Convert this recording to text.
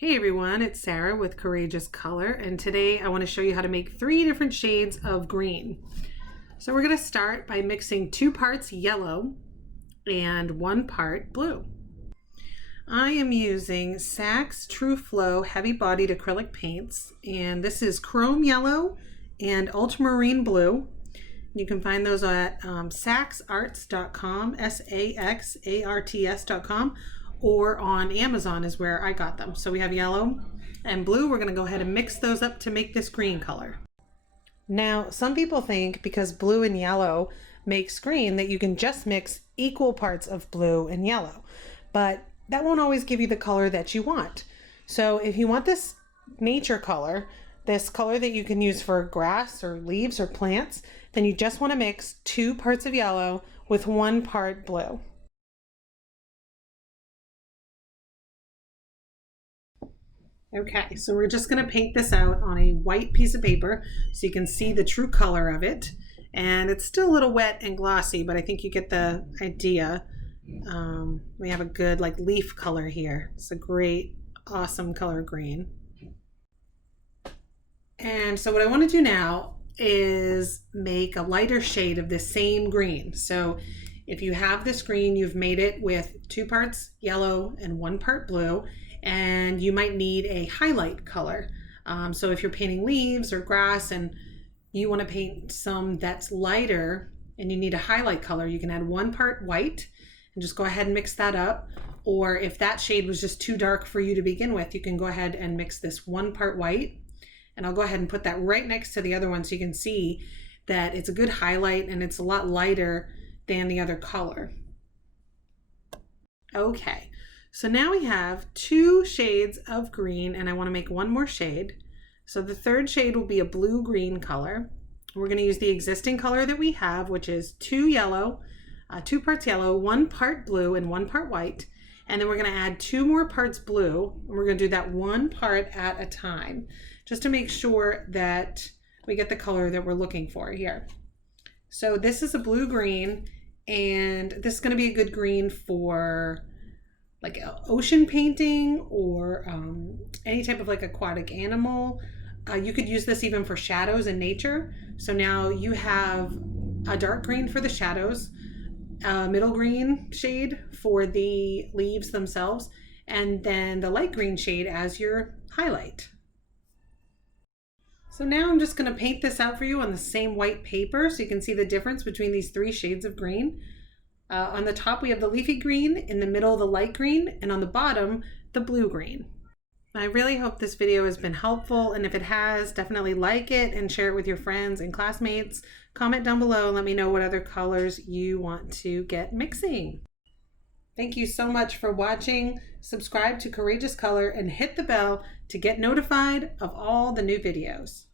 Hey everyone, it's Sarah with Courageous Color, and today I want to show you how to make 3 different shades of green. So we're going to start by mixing 2 parts yellow and 1 part blue. I am using Sax True Flow Heavy Bodied Acrylic Paints, and this is Chrome Yellow and Ultramarine Blue. You can find those at saxarts.com, saxarts.com, or on Amazon is where I got them. So we have yellow and blue. We're going to go ahead and mix those up to make this green color. Now, some people think because blue and yellow makes green that you can just mix equal parts of blue and yellow, but that won't always give you the color that you want. So if you want this nature color, this color that you can use for grass or leaves or plants, then you just want to mix 2 parts of yellow with 1 part blue. Okay, so we're just going to paint this out on a white piece of paper so you can see the true color of it. And it's still a little wet and glossy, but I think you get the idea. We have a good leaf color here. It's a great, awesome color green. And so what I want to do now is make a lighter shade of the same green. So if you have this green, you've made it with 2 parts yellow and 1 part blue. And you might need a highlight color. So if you're painting leaves or grass and you want to paint some that's lighter and you need a highlight color, you can add 1 part white and just go ahead and mix that up. Or if that shade was just too dark for you to begin with, you can go ahead and mix this 1 part white. And I'll go ahead and put that right next to the other one so you can see that it's a good highlight and it's a lot lighter than the other color. Okay. So now we have 2 shades of green, and I want to make 1 more shade. So the 3rd shade will be a blue-green color. We're going to use the existing color that we have, which is 2 yellow, 2 parts yellow, 1 part blue, and 1 part white. And then we're going to add 2 more parts blue, and we're going to do that 1 part at a time, just to make sure that we get the color that we're looking for here. So this is a blue-green, and this is going to be a good green for ocean painting or any type of aquatic animal. You could use this even for shadows in nature. So now you have a dark green for the shadows, a middle green shade for the leaves themselves, and then the light green shade as your highlight. So now I'm just going to paint this out for you on the same white paper so you can see the difference between these 3 shades of green. On the top we have the leafy green, in the middle the light green, and on the bottom the blue green. I really hope this video has been helpful, and if it has, definitely like it and share it with your friends and classmates. Comment down below and let me know what other colors you want to get mixing. Thank you so much for watching. Subscribe to Courageous Color and hit the bell to get notified of all the new videos.